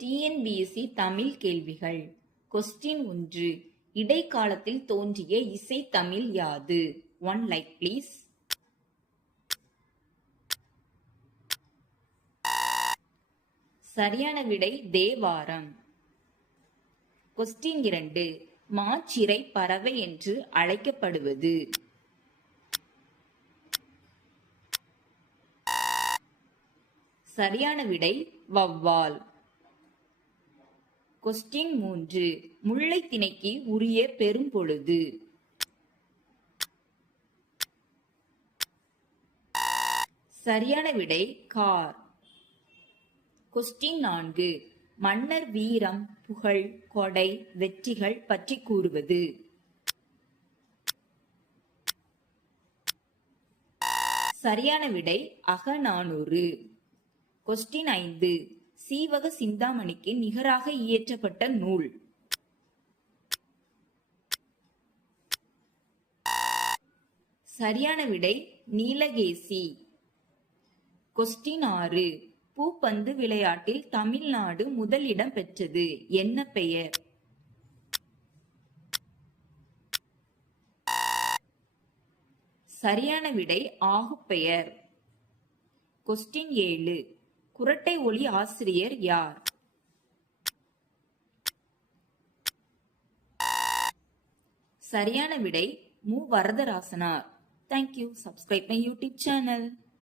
TNPSC Tamil கேள்விகள். Question 1. இடைக்காலத்தில் தோன்றிய இசை தமிழ் யாது? 1 லைக் ப்ளீஸ். சரியான விடை தேவாரம். கொஸ்டின் 2. மாச்சிறை பறவை என்று அழைக்கப்படுவது? சரியான விடை வௌவால். கொஸ்டின் 3. முல்லைத் திணைக்கு உரிய பெரும்பொழுது? சரியான விடை கார். கொஸ்டின் 4. மன்னர் வீரம், புகழ், கொடை, வெற்றிகள் பற்றி கூறுவது? சரியான விடை அகநானூறு. கொஸ்டின் 5. சீவக சிந்தாமணிக்கு நிகராக இயற்றப்பட்ட நூல்? சரியான விடை நீலகேசி. கொஸ்டின் 6. பூப்பந்து விளையாட்டில் தமிழ்நாடு முதலிடம் பெற்றது, என்ன பெயர்? சரியான விடை ஆகுப்பெயர். கொஸ்டின் 7. குறட்டை ஒலி ஆசிரியர் யார்? சரியான விடை மு. Varadarasanar. Thank you. Subscribe my YouTube channel.